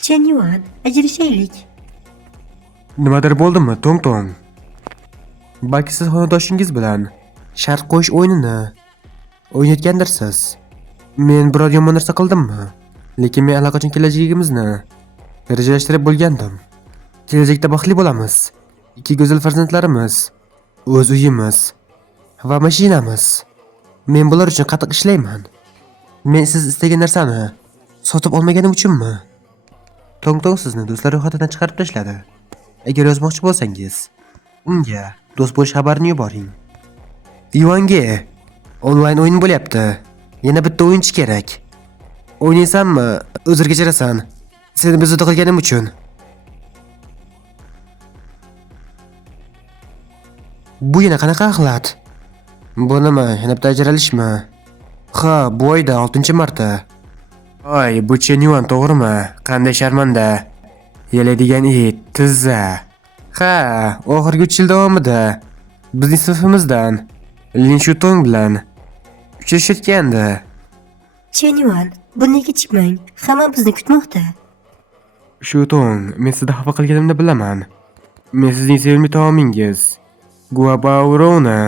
Chen Yuan, ajrashaylik. Nimadir bo'ldimi, Tong? Balki siz xonadoshingiz bilan shart qo'yish o'yinini o'ynayotgandirsiz. Men biror yomon narsa qildimmi? Lekin men allaqachon kelajagimizni rejalashtirib bo'lgandim. Kelajakda baxtli bo'lamiz. Ikki go'zal farzandlarimiz, o'z uyimiz va mashinamiz. Men bular uchun qattiq ishlayman. Men siz istagan narsani sotib olmaganim uchunmi? Tong sizni do'stlar ro'yxatidan chiqarib tashladi. Agar yozmoqchi bo'lsangiz, unga do'st bo'lish xabarini yuboring. Yuanga onlayn o'yin bo'lyapti. Yana bitta o'yinchi kerak. O'ynaysanmi? Uzr kechirasan. Seni bezovta qilganim uchun. Bu yana qanaqa axlat? Bu nima? Yana bitta ajralishmi? Ha, bu oyda 6-marta. Oy, bu Chen Yuan to'g'rimi? Qanday sharmanda. Yelaydigan it, tizza. Ha, oxirgi 3 yil davomida bizning sinfimizdan Lin Shutong bilan uchrashayotgandi. Chen Yuan, bunday kechikmang. Hamma bizni kutmoqda. Shutong, men sizni xafa qilganimni bilaman. Men sizning sevimli taomingiz Guabauroni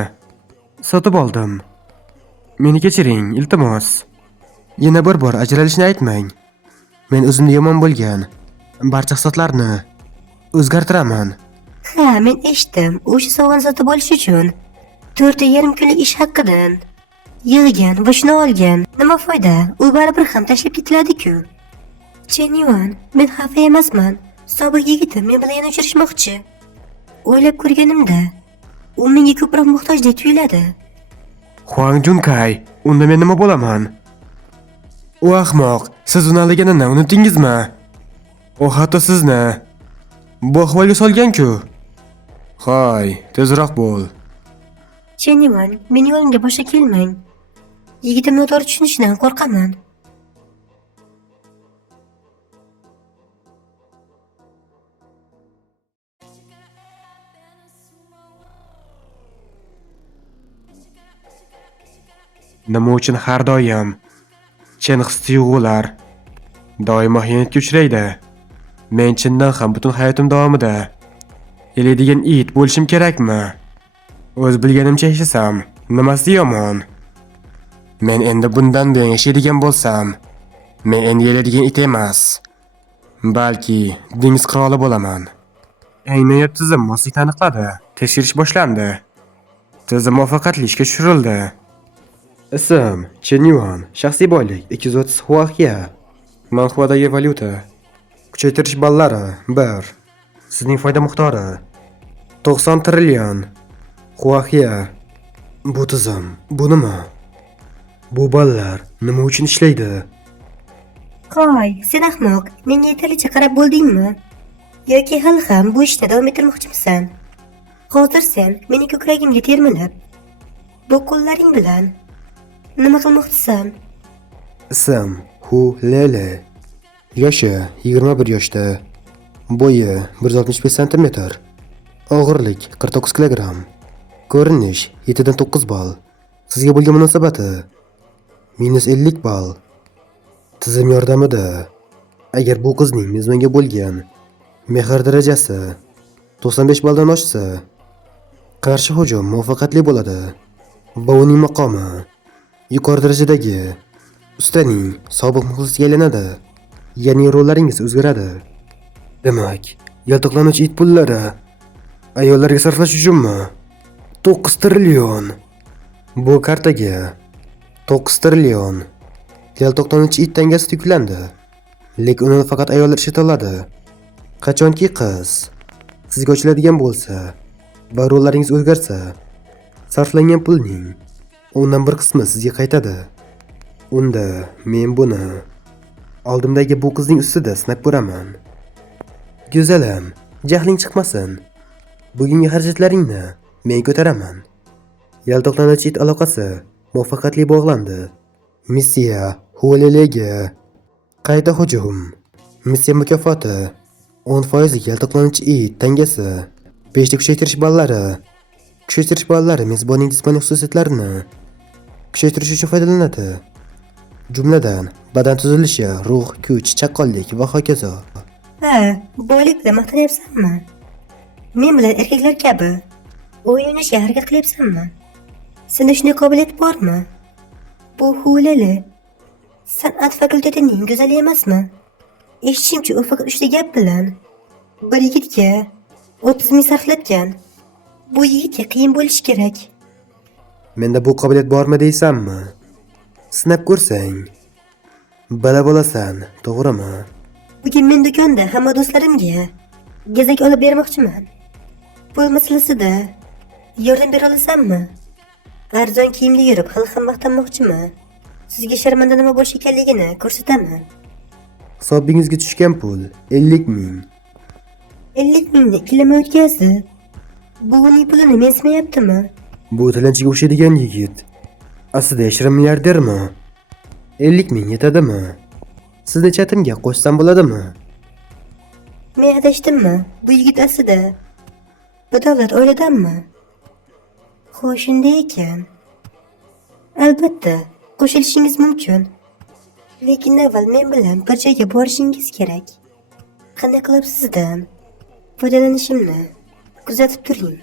sotib oldim. Meni kechiring, iltimos. Yana bir bor ajralishni aytmang. Men o'zimda yomon bo'lgan barcha xislatlarni o'zgartiraman. Ha, men eshitdim. O'sha sovg'ani sotib olish uchun 4,5 kunlik ish haqidan yig'gan va shuni olgan. Nima foyda? U baribir ham tashlab ketiladi-ku. Chen Yuan, men xafa emasman. Sobiq yigitim men bilan yana uchrashmoqchi. O'ylab ko'rganimda, u menga ko'proq muhtojdek tuyuladi. Huang Junkai, unda men nima bo'laman? U ahmoq, siz uni aldaganini unutdingizmi? U hatto sizni bu ahvolga solgan-ku. Hoy, tezroq bo'l. Chen Yuan, meni yo'limga boshqa kelmang. Yigitim noto'g'ri tushunishidan qo'rqaman. Nima uchun har doim chin his-tuyg'ular doimo xiyonatga uchraydi? Men chindan ham butun hayotim davomida yelaydigan it bo'lishim kerakmi? O'z bilganimcha yashasam, nimasi yomon? Men endi bundan buyon yashaydigan bo'lsam, men endi yelaydigan it emas, balki dengiz qiroli bo'laman. Ayniyat tizim moslik aniqladi. Tekshirish boshlandi. Tizim muvaffaqiyatli ishga tushirildi. Ism Chen Yuan, shaxsiy boylik 230 huaxia. Manxuadagi valyuta. Kuchaytirish ballari 1. Sizning foyda miqdori 90 trillion huaxia. Bu tizim, bu nima? Bu ballar nima uchun ishlaydi? Qo'y, sen ahmoq, menga yetarlicha qarab bo'ldingmi? Yoki hali ham bu ishda davom ettirmoqchimisan? Hozir sen meni ko'kragimga termilib, bu qo'llaring bilan nima qilmoqchisan? Ism Hu Lele. Yoshi 21 yoshda. Bo'yi 165 cm. Og'irlik 49 kg. Ko'rinish 7 dan 9 ball. Sizga bo'lgan munosabati -50 ball. Tizim yordamida agar bu qizning mezbonga bo'lgan mehr darajasi 95 balldan oshsa, qarshi hujum muvaffaqiyatli bo'ladi va uning maqomi yuqori darajadagi ustaning sobiq muxlisiga aylanadi. Ya'ni rollaringiz o'zgaradi. Demak, yaltoqlanuvchi it pullari ayollarga sarflash uchunmi? 9 trillion. Bu kartaga 9 trillion yaltoqlanuvchi it tangasi yuklandi. Lekin uni faqat ayollar ishlata oladi. Qachonki qiz sizga ochiladigan bo'lsa va rollaringiz o'zgarsa, sarflangan pulning o'ndan bir qismi sizga qaytadi. Unda men buni oldimdagi bu qizning ustida sinab ko'raman. Go'zalim, jahling chiqmasin. Bugungi xarajatlaringni men ko'taraman. Yaltoqlanuvchi it aloqasi muvaffaqiyatli bog'landi. Missiya Hualelega qayta hujum. Missiya mukofoti 10% yaltoqlanuvchi it tangasi. 5 ta kuchaytirish ballari. Kuchaytirish ballari mezbonning jismoniy xususiyatlarini kuchaytirish uchun foydalanadi. Jumladan, badan tuzilishi, ruh, kuch, chaqqonlik va hokazo. Ha, boylik bilan maqtanyapsanmi? Men bilan erkaklar kabi o'ynashga harakat qilyapsanmi? Senda shunday qobiliyat bormi? Bu hulali. San'at fakultetining go'zali emasmi? Eshitishimcha, u faqat 3 ta gap bilan bir yigitga 30 ming sarflatgan. Bu yigitga qiyin bo'lishi kerak. Menda bu qobiliyat bormi deysanmi? Sinab ko'rsang. Bala bo'lasan, to'g'rimi? Bugun men do'konda hamma do'stlarimga gazak olib bermoqchiman. Pul masalasida yordam bera olasanmi? Arzon kiyimda yurib hali ham maqtanmoqchiman. Sizga sharmanda nima bo'lish ekanligini ko'rsataman. Hisobingizga tushgan pul 50 ming. 50 mingni ikkilamay o'tkazdi. Bu uning pulini mensimayaptimi? Bu tilanchiga o'xshaydigan yigit. Aslida yashirin milliardermi? 50 ming yetadimi? Sizni chatimga qo'shsam bo'ladimi? Men adashdimmi? Bu yigit aslida badavlat oiladanmi? Xo'sh, shunday ekan. Albatta, qo'shilishingiz mumkin. Lekin avval men bilan bir joyga borishingiz kerak. Qanday qilib sizdan foydalanishimni kuzatib turing.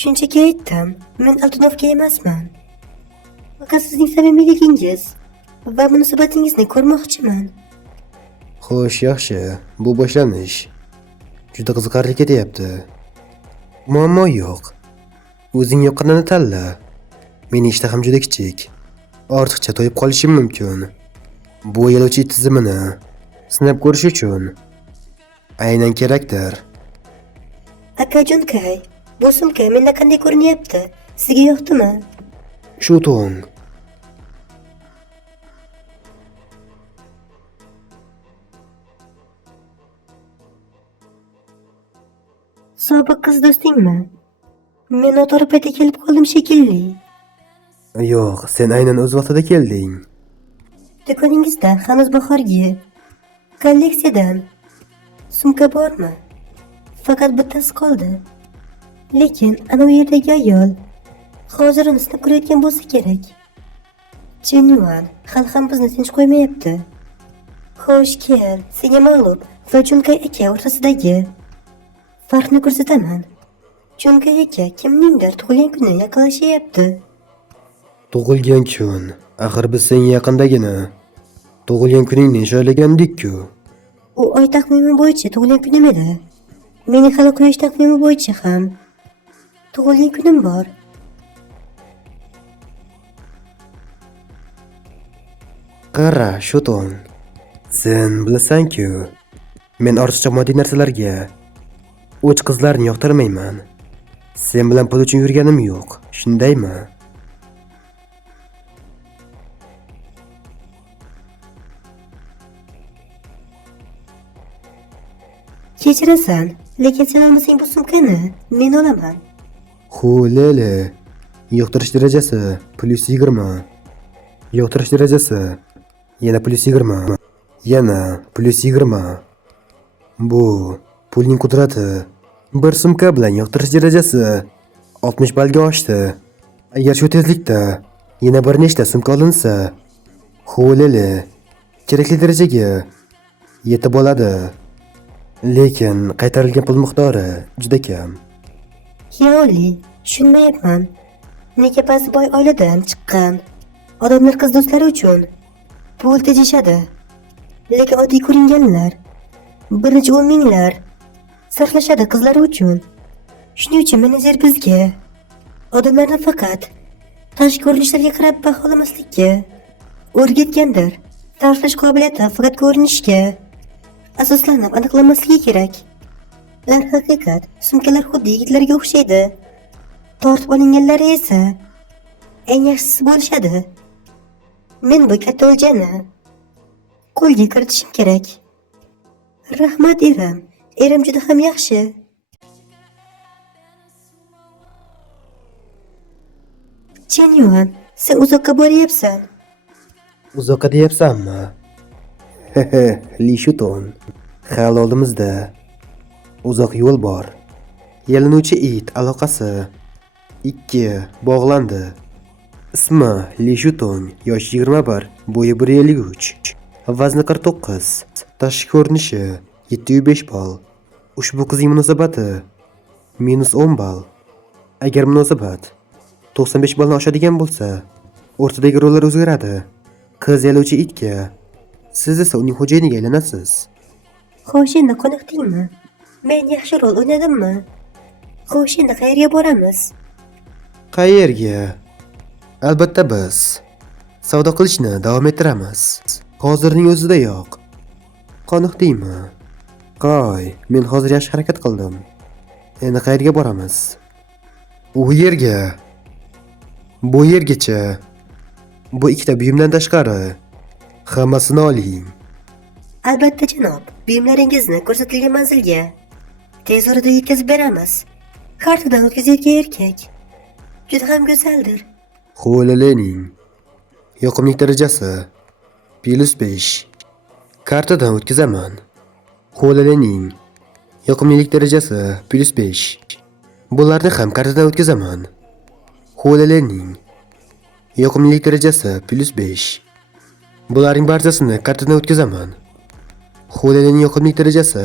Shunchaki aytdim, men Altunovga emasman. Faqat sizning samimiyligingiz va munosabatingizni ko'rmoqchiman. Xo'sh, yaxshi. Bu boshlanish. Juda qiziqarli ketyapti. Muammo yo'q. O'zing yoqqanini tanla. Mening ishtaham juda kichik. Ortiqcha to'yib qolishim mumkin. Bu yo'lovchi tizimini sinab ko'rish uchun aynan kerakdir. Akajonkay, bu sumka menda qanday ko'rinyapti? Sizga yoqdimi? Shu to'ng. Sobiq qiz do'stingmi? Men noto'g'ri paytda kelib qoldim shekilli. Yo'q, sen aynan o'z vaqtida kelding. Do'koningizda hanuz bahorgi kolleksiyadan sumka bormi? Faqat bittasi qoldi. Lekin ana u yerdagi ayol hozir uni sinab ko'rayotgan bo'lsa kerak. Jinyuan hali ham bizni tinch qo'ymayapti. Xo'sh, kel, senga ma'lum va Junkay aka o'rtasidagi farqni ko'rsataman. Junkay aka kimningdir tug'ilgan kuni yaqinlashyapti. Tug'ilgan kun. Axir biz senga yaqindagina tug'ilgan kuningni nishonlagandik-ku. U oy taqvimi bo'yicha tug'ilgan kunim edi. Mening hali quyosh taqvimi bo'yicha ham tug'ilgan kunim bor. Qara, shu to'ng. Sen bilasan-ku, men ortiqcha moddiy narsalarga o'ch qizlarni yoqtirmayman. Sen bilan pul uchun yurganim yo'q, shundaymi? Kechirasan, lekin sen olmasang bu sumkani men olaman. Xulele. Yoqtirish darajasi +20. Yoqtirish darajasi yana +20. Yana +20. Bu pulning qudrati. Bir sumka bilan yoqtirish darajasi 60 ballga oshdi. Agar shu tezlikda yana bir nechta sumka olinsa, xulele kerakli darajaga yetib oladi. Lekin qaytarilgan pul miqdori juda kam. Yoli, tushunmayapman. Nega ba'zi boy oiladan chiqqan odamlar qiz do'stlari uchun pul tejashadi. Lekin oddiy ko'ringanlar birinchi 10 minglar sarflashadi qizlari uchun. Shuning uchun menejer bizga odamlarni faqat tashqi ko'rinishlarga qarab baholamaslikka o'rgatgandir. Sarflash qobiliyati faqat ko'rinishga asoslanib aniqlanmasligi kerak. Haqiqat, sumkalar xuddi yigitlarga o'xshaydi. Tortib olinganlari esa eng yaxshisi bo'lishadi. Men bu katta o'ljani qo'lga kiritishim kerak. Rahmat erim. Erim juda ham yaxshi. Chenyuan, sen uzoqqa boryapsan. Uzoqqa deyapsanmi? Li Shuton. Hali oldimizda uzoq yo'l bor. Yalinuvchi it aloqasi 2 bog'landi. Ismi Li Shutong, yoshi 21, bo'yi 1.53, vazni 49, tashqi ko'rinishi 7.5 ball. Ushbu qizning munosabati -10 ball. Agar munosabat 95 balldan oshadigan bo'lsa, o'rtadagi rollar o'zgaradi. Qiz yaluvchi itga, siz esa uning xo'jayiniga aylanasiz. Xo'sh, endi qoniqdingmi? Men yaxshi rol o'ynadimmi? Xo'sh, endi qayerga boramiz? Qayerga? Albatta biz savdo qilishni davom ettiramiz. Hozirning o'zidayoq. Qoniqdingmi? Qo'y, men hozir yaxshi harakat qildim. Endi qayerga boramiz? U yerga. Bu yergacha. Bu ikkita buyumdan tashqari hammasini oling. Albatta janob, buyumlaringizni ko'rsatilgan manzilga tez orada yetkazib beramiz. Kartadan o'tkazayotgan erkak juda ham go'zaldir. Xo'lalening yoqimlik darajasi +5. Kartadan o'tkazaman. Xo'lalening yoqimlilik darajasi +5. Bularni ham kartadan o'tkazaman. Xo'lalening yoqimlilik darajasi +5. Bularning barchasini kartadan o'tkazaman. Xo'lalening yoqimlilik darajasi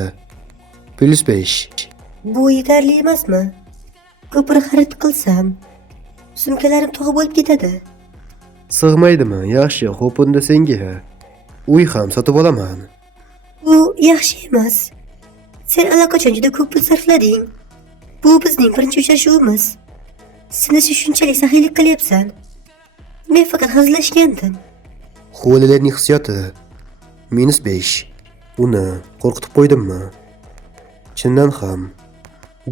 +5. Bu yetarli emasmi? Ko'proq xarid qilsam sumkalarim tog'i bo'lib ketadi. Sig'maydimi? Yaxshi, xo'p unda senga uy ham sotib olaman. Bu yaxshi emas. Sen allaqachon juda ko'p pul sarflading. Bu bizning birinchi uchrashuvimiz. Sen esa shunchalik saxiylik qilyapsan. Men faqat hazillashgandim. Xo'lalarning hissiyoti -5. Uni qo'rqitib qo'ydimmi? Chindan ham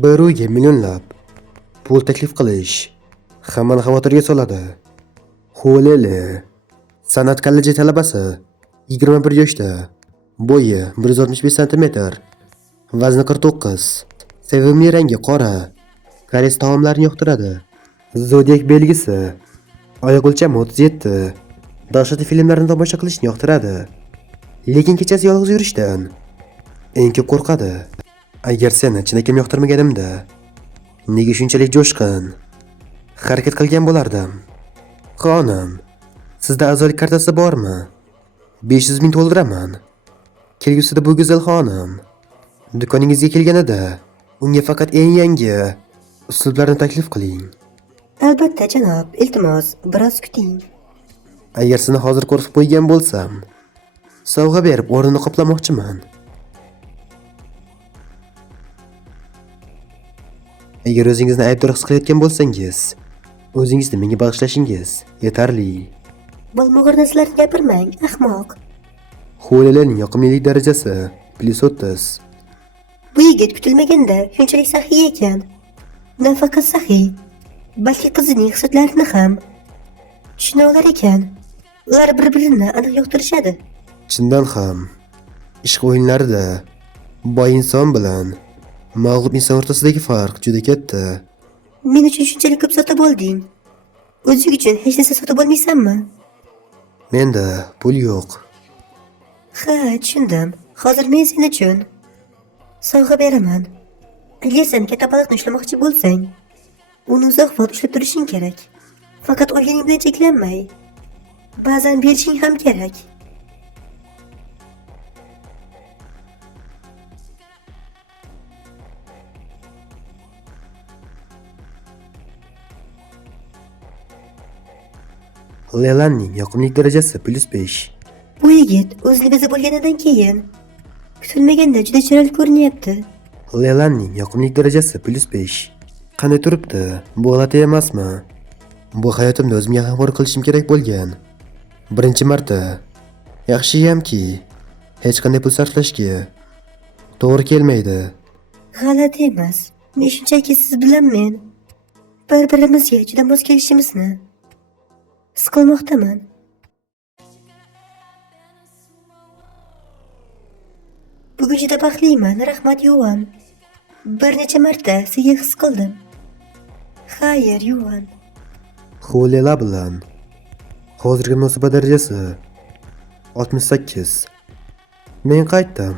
bir uyga millionlab pul taklif qilish hammani xavotirga soladi. Xo'lali san'at kolleji talabasi, 21 yoshda, bo'yi 165 cm, vazni 49, sevimli rangi qora, koreys taomlarini yoqtiradi. Zodiak belgisi oyoq o'lchami 37, dahshatli filmlarni tomosha qilishni yoqtiradi. Lekin kechasi yolg'iz yurishdan eng ko'p qo'rqadi. Agar seni chinakam yoqtirmaganimda, nega shunchalik jo'shqin harakat qilgan bo'lardim? Xonim, sizda a'zolik kartasi bormi? 500 ming to'ldiraman. Kelgusida bu go'zal xonim do'koningizga kelganida unga faqat eng yangi uslublarni taklif qiling. Albatta janob, iltimos, biroz kuting. Agar sizni hozir qo'rqitib qo'ygan bo'lsam, sovg'a berib o'rnini qoplamoqchiman. Agar o'zingizni aybdor his qilayotgan bo'lsangiz, o'zingizni menga bag'ishlashingiz yetarli. Bo'lmag'ur narsalarni gapirmang, ahmoq. Xo'lalarning yoqimlilik darajasi +30. Bu yigit kutilmaganda shunchalik saxiy ekan. Nafaqat saxiy, balki qizining hissiyotlarini ham tushuna olar ekan. Ular bir-birini aniq yoqtirishadi. Chindan ham ishq o'yinlarida boy inson bilan mag'lub inson o'rtasidagi farq juda katta. Men uchun shunchalik ko'p sotib olding. O'zing uchun hech narsa sotib olmaysanmi? Menda pul yo'q. Ha, tushundim. Hozir men sen uchun sovg'a beraman. Agar sen katta baliqni ushlamoqchi bo'lsang, uni uzoq vaqt ushlab turishing kerak. Faqat olganing bilan cheklanmay, ba'zan berishing ham kerak. Lelanning yoqimlilik darajasi +5. Bu yigit o'zini bezab bo'lganidan keyin kutilmaganda juda chiroyli ko'rinyapti. Lelanning yoqimlilik darajasi +5. Qanday turibdi? Bu g'alati emasmi? Bu hayotimda o'zimga g'amxo'r qilishim kerak bo'lgan birinchi marta. Yaxshiyamki hech qanday pul sarflashga to'g'ri kelmaydi. G'alati emas. Men shunchaki siz bilan men bir-birimizga juda mos kelishimizni his qilmoqdaman. Bugun juda baxtliman, rahmat Yuvan. Bir necha marta seni his qildim. Xayr, Yuvan. Xo'lela bilan hozirgi munosabat darajasi 68. Men qaytdim.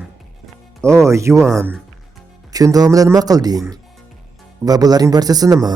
O, Yuvan. Kun davomida nima qilding? Va bularning barchasi nima?